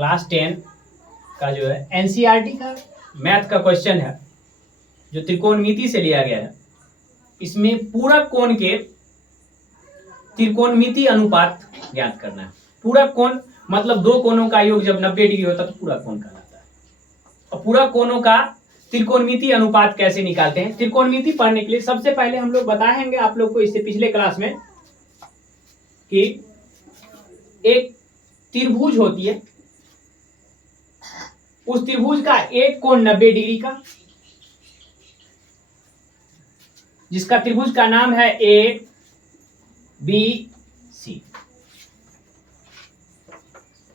Class 10 का जो है एनसीईआरटी का मैथ का क्वेश्चन है जो त्रिकोणमिति से लिया गया है। इसमें पूरक कोण के त्रिकोणमिति अनुपात ज्ञात करना है। पूरक कोण मतलब दो कोणों का योग जब 90 डिग्री होता है तो पूरक कोण कहलाता है। और पूरक कोणों का त्रिकोणमिति अनुपात कैसे निकालते हैं। त्रिकोणमिति पढ़ने के लिए सबसे पहले हम लोग बताएंगे आप लोग को इससे पिछले क्लास में कि एक त्रिभुज होती है, उस त्रिभुज का एक कोण 90 डिग्री का, जिसका त्रिभुज का नाम है ए बी सी।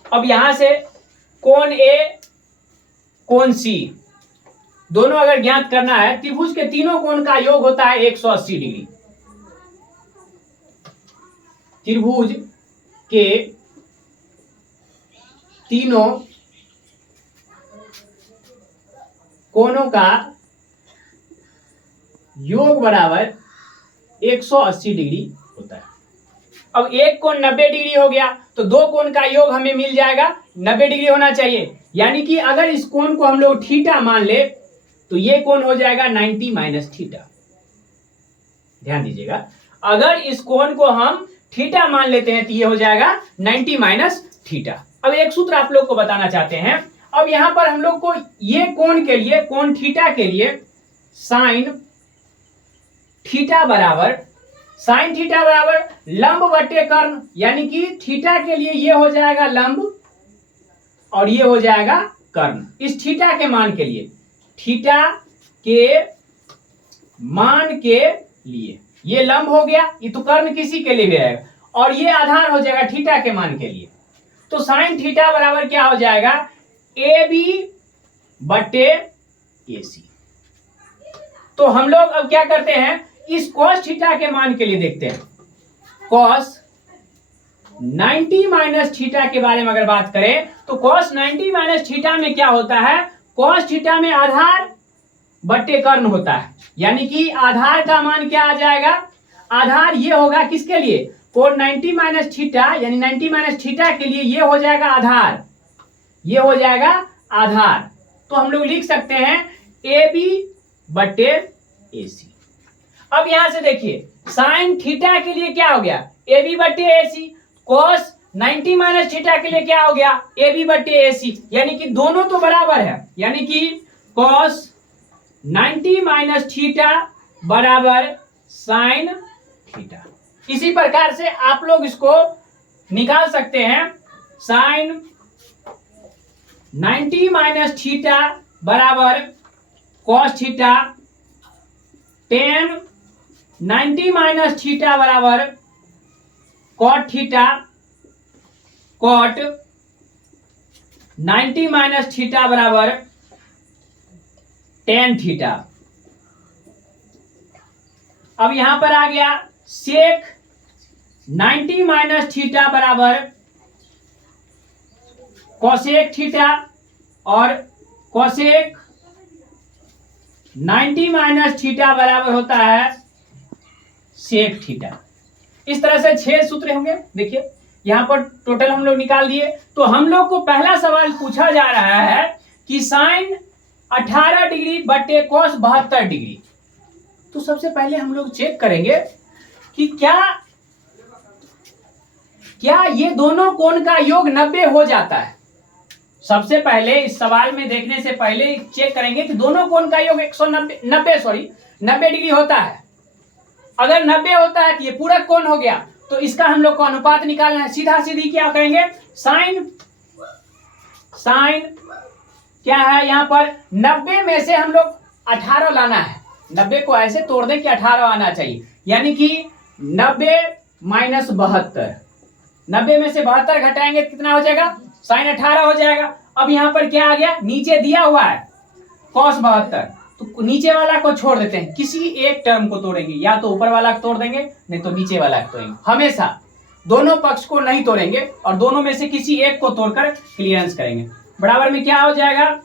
अब यहां से कोण ए कोण सी दोनों अगर ज्ञात करना है, त्रिभुज के तीनों कोण का योग होता है 180 डिग्री। त्रिभुज के तीनों कोणों का योग बराबर 180 डिग्री होता है। अब एक कोण 90 डिग्री हो गया तो दो कोण का योग हमें मिल जाएगा 90 डिग्री होना चाहिए। यानी कि अगर इस कोण को हम लोग थीटा मान ले तो ये कोण हो जाएगा 90 माइनस थीटा। ध्यान दीजिएगा, अगर इस कोण को हम थीटा मान लेते हैं तो ये हो जाएगा 90 माइनस थीटा। अब एक सूत्र आप लोग को बताना चाहते हैं। अब यहां पर हम लोग को ये कोण के लिए, कोण थीटा के लिए साइन थीटा बराबर लंब बटे कर्ण, यानी कि थीटा के लिए ये हो जाएगा लंब और ये हो जाएगा कर्ण। इस थीटा के मान के लिए, थीटा के मान के लिए ये लंब हो गया, ये तो कर्ण किसी के लिए भी आएगा, और ये आधार हो जाएगा थीटा के मान के लिए। तो साइन थीटा बराबर क्या हो जाएगा, ए बी बटे ए सी। तो हम लोग अब क्या करते हैं, इस cos थीटा के मान के लिए देखते हैं। cos 90 माइनस थीटा के बारे में अगर बात करें तो cos 90 माइनस थीटा में क्या होता है, cos थीटा में आधार बटे कर्ण होता है। यानी कि आधार का मान क्या आ जाएगा, आधार ये होगा किसके लिए, कोण 90 माइनस थीटा, यानी 90 माइनस थीटा के लिए ये हो जाएगा आधार, ये हो जाएगा आधार। तो हम लोग लिख सकते हैं ए बी बटे ए सी। अब यहां से देखिए साइन थीटा के लिए क्या हो गया, ए बी बटे ए सी। कॉस 90 माइनस थीटा के लिए क्या हो गया, ए बी बटे ए सी। यानी कि दोनों तो बराबर है, यानी कि कॉस 90 माइनस थीटा बराबर साइन थीटा। इसी प्रकार से आप लोग इसको निकाल सकते हैं। साइन 90 माइनस थीटा बराबर cos theta, tan 90 minus theta बराबर cot theta, cot 90 minus theta बराबर टेन थीटा। अब यहां पर आ गया सेक 90 माइनस थीटा बराबर कोसेक थीटा, और कोसेक 90 माइनस थीटा बराबर होता है सेक थीटा। इस तरह से 6 सूत्र होंगे। देखिए यहां पर टोटल हम लोग निकाल दिए। तो हम लोग को पहला सवाल पूछा जा रहा है कि साइन 18 डिग्री बटे कॉस 72 डिग्री। तो सबसे पहले हम लोग चेक करेंगे कि क्या ये दोनों कोण का योग 90 हो जाता है। सबसे पहले इस सवाल में देखने से पहले चेक करेंगे कि दोनों कोण का योग 90 डिग्री होता है। अगर 90 होता है तो ये पूरक कोण हो गया, तो इसका हम लोग को अनुपात निकालना है। सीधा सीधी क्या करेंगे, साइन क्या है यहाँ पर 90 में से हम लोग 18 लाना है। 90 को ऐसे तोड़ दें कि 18 आना चाहिए, यानी कि 90 माइनस 72। 90 में से 72 घटाएंगे तो कितना हो जाएगा, साइन 18 हो जाएगा। अब यहाँ पर क्या आ गया, नीचे दिया हुआ है कॉस 72, तो नीचे वाला को छोड़ देते हैं, किसी एक टर्म को तोड़ेंगे, या तो ऊपर वाला को तोड़ देंगे नहीं तो नीचे वाला को तोड़ेंगे। हमेशा दोनों पक्ष को नहीं तोड़ेंगे और दोनों में से किसी एक को तोड़कर क्लियरेंस करेंगे। बराबर में क्या हो जाएगा,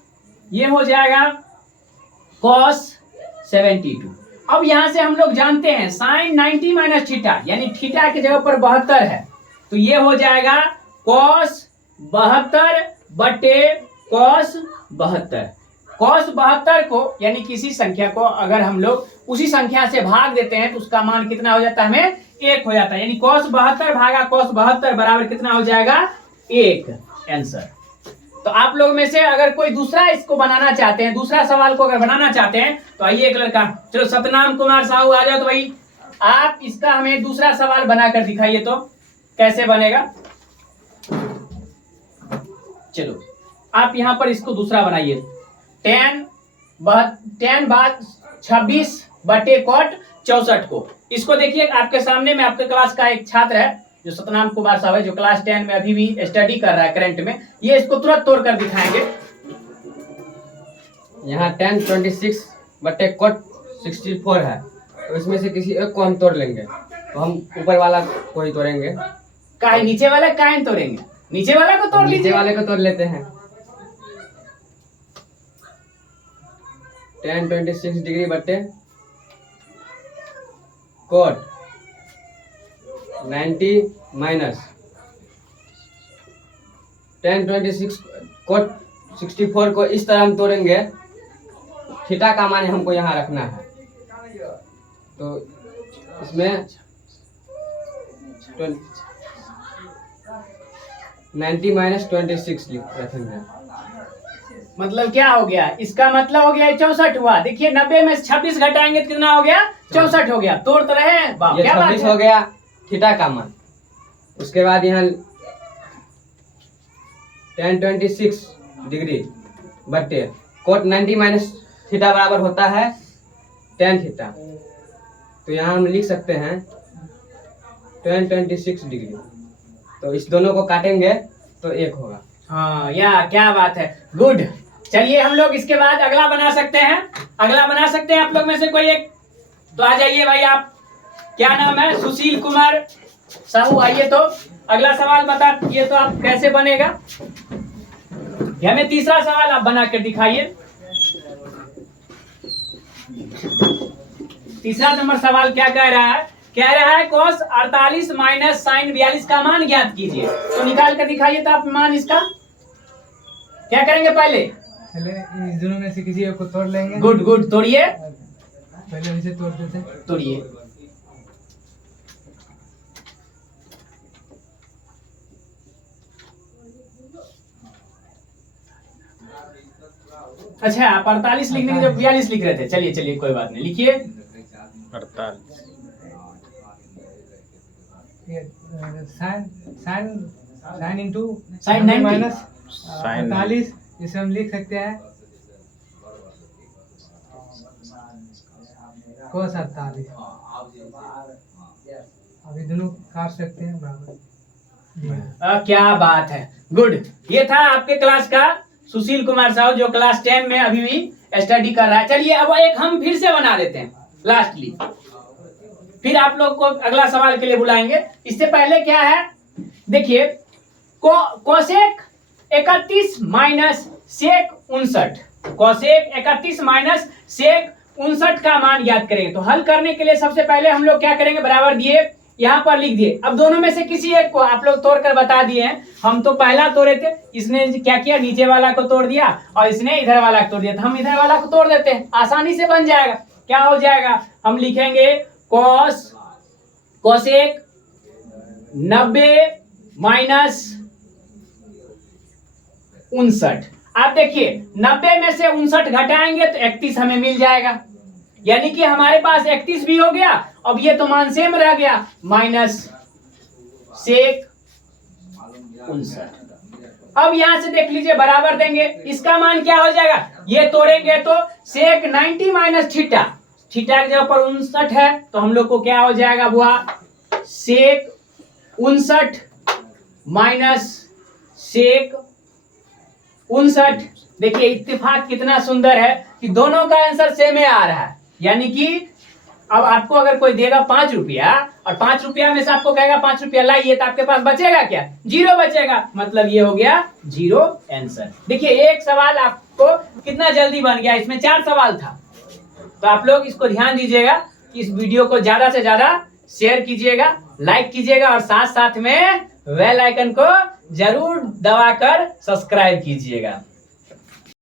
ये हो जाएगा कॉस 72। अब यहां से हम लोग जानते हैं साइन 90 माइनस थीटा, यानी थीटा की जगह पर 72 है, तो ये हो जाएगा कॉस 72 बटे cos 72। cos 72 को यानी किसी संख्या को अगर हम लोग उसी संख्या से भाग देते हैं तो उसका मान कितना हो जाता है, हमें 1 हो जाता है। यानी cos 72 भागा cos 72 बराबर कितना हो जाएगा, 1 आंसर। तो आप लोग में से अगर कोई दूसरा इसको बनाना चाहते हैं, दूसरा सवाल को अगर बनाना चाहते हैं तो आइए एक लड़का, चलो सतनाम कुमार साहू आ जाओ। तो भाई आप इसका हमें दूसरा सवाल बनाकर दिखाइए तो कैसे बनेगा। चलो आप यहां पर इसको दूसरा बनाइए। 10 बाद 26 बटे कॉट 64 को, इसको देखिए आपके सामने में आपके क्लास का एक छात्र है जो सतनाम कुमार साहब है, जो क्लास 10 में अभी भी स्टडी कर रहा है करंट में। ये इसको तुरंत तोड़ कर दिखाएंगे। यहाँ 10 26 बटे कॉट 64 है, तो इसमें से किसी एक को हम तोड़ लेंगे। तो हम ऊपर वाला को ही तोड़ेंगे। काहे नीचे वाला काहे तोड़ेंगे, नीचे वाला को तोड़ लीजिए। नीचे वाले को तोड़ लेते हैं। 10 26 डिग्री बटे कॉट 90 माइनस 10 26 कॉट 64 को इस तरह हम तोड़ेंगे। थीटा का मान हमको यहाँ रखना है, तो इसमें 90 माइनस 26 रखेंगे। मतलब क्या हो गया, इसका मतलब हो गया 64 हुआ। देखिए 90 में 26 घटाएंगे तो कितना हो गया, 64 हो गया। तोड़ तो रहे हैं, ये क्या बात 26 है? हो गया थीटा का मान। उसके बाद यहाँ 10 26 डिग्री बटे कोट 90 माइनस थीटा बराबर होता है tan थीटा। तो यहाँ हम लिख सकते हैं 10 26 डिग्री। तो इस दोनों को काटेंगे तो 1 होगा। हाँ या क्या बात है, गुड। चलिए हम लोग इसके बाद अगला बना सकते हैं। अगला बना सकते हैं आप लोग में से कोई एक, तो आ जाइए भाई। आप क्या नाम है, सुशील कुमार साहू, आइए। तो अगला सवाल बताइए तो आप कैसे बनेगा। हमें तीसरा सवाल आप बना कर दिखाइए। तीसरा नंबर सवाल क्या कह रहा है, कह रहा है cos 48 माइनस साइन 42 का मान ज्ञात कीजिए। तो निकाल कर दिखाइए तो आप मान इसका क्या करेंगे, पहले इस दोनों में से किसी एक को तोड़ लेंगे। गुड गुड, तोड़िए। पहले इसे तोड़ देते हैं। तोड़िए। अच्छा आप 48 लिखने के जो 42 लिख रहे थे, चलिए चलिए कोई बात नहीं, लिखिए 48 sine sine sine into sine 90 minus sine 48, इसे हम लिख सकते हैं cos 48। अभी दोनों काट सकते हैं बराबर। क्या बात है, गुड। ये था आपके क्लास का सुशील कुमार साहू जो क्लास 10 में अभी भी स्टडी कर रहा है। चलिए अब एक हम फिर से बना लेते हैं लास्टली, फिर आप लोग को अगला सवाल के लिए बुलाएंगे। इससे पहले क्या है, देखिए cosec 31 minus sec 59, cosec 31 minus sec 59 का मान याद करेंगे। तो हल करने के लिए सबसे पहले हम लोग क्या करेंगे, बराबर दिए यहाँ पर लिख दिए। अब दोनों में से किसी एक को आप लोग तोड़ कर बता दिए हैं। हम तो पहला तोड़े थे, इसने क्या किया, नीचे वाला को तोड़ दिया और इसने इधर वाला को तोड़ दिया। तो हम इधर वाला को तोड़ देते हैं, आसानी से बन जाएगा। क्या हो जाएगा, हम लिखेंगे कोसेक 90 माइनस 59। आप देखिए 90 में से 59 घटाएंगे तो 31 हमें मिल जाएगा। यानी कि हमारे पास 31 भी हो गया। अब ये तो मान सेम रह गया, माइनस सेक 59। अब यहां से देख लीजिए बराबर देंगे, इसका मान क्या हो जाएगा, ये तोड़ेंगे तो सेक 90 माइनस थीटा, थीटा के जगह पर 59 है तो हम लोग को क्या हो जाएगा बुआ, सेक 59 माइनस सेक 59। देखिए इत्तेफाक कितना सुंदर है कि दोनों का आंसर सेम ही आ रहा है। यानी कि अब आपको अगर कोई देगा 5 रुपया और 5 रुपया में से आपको कहेगा 5 रुपया लाइए, तो आपके पास बचेगा क्या, 0 बचेगा। मतलब ये हो गया 0 आंसर। देखिए एक सवाल आपको कितना जल्दी बन गया, इसमें 4 सवाल था। तो आप लोग इसको ध्यान दीजिएगा कि इस वीडियो को ज्यादा से ज्यादा शेयर कीजिएगा, लाइक कीजिएगा और साथ साथ में बेल आइकन को जरूर दबाकर सब्सक्राइब कीजिएगा।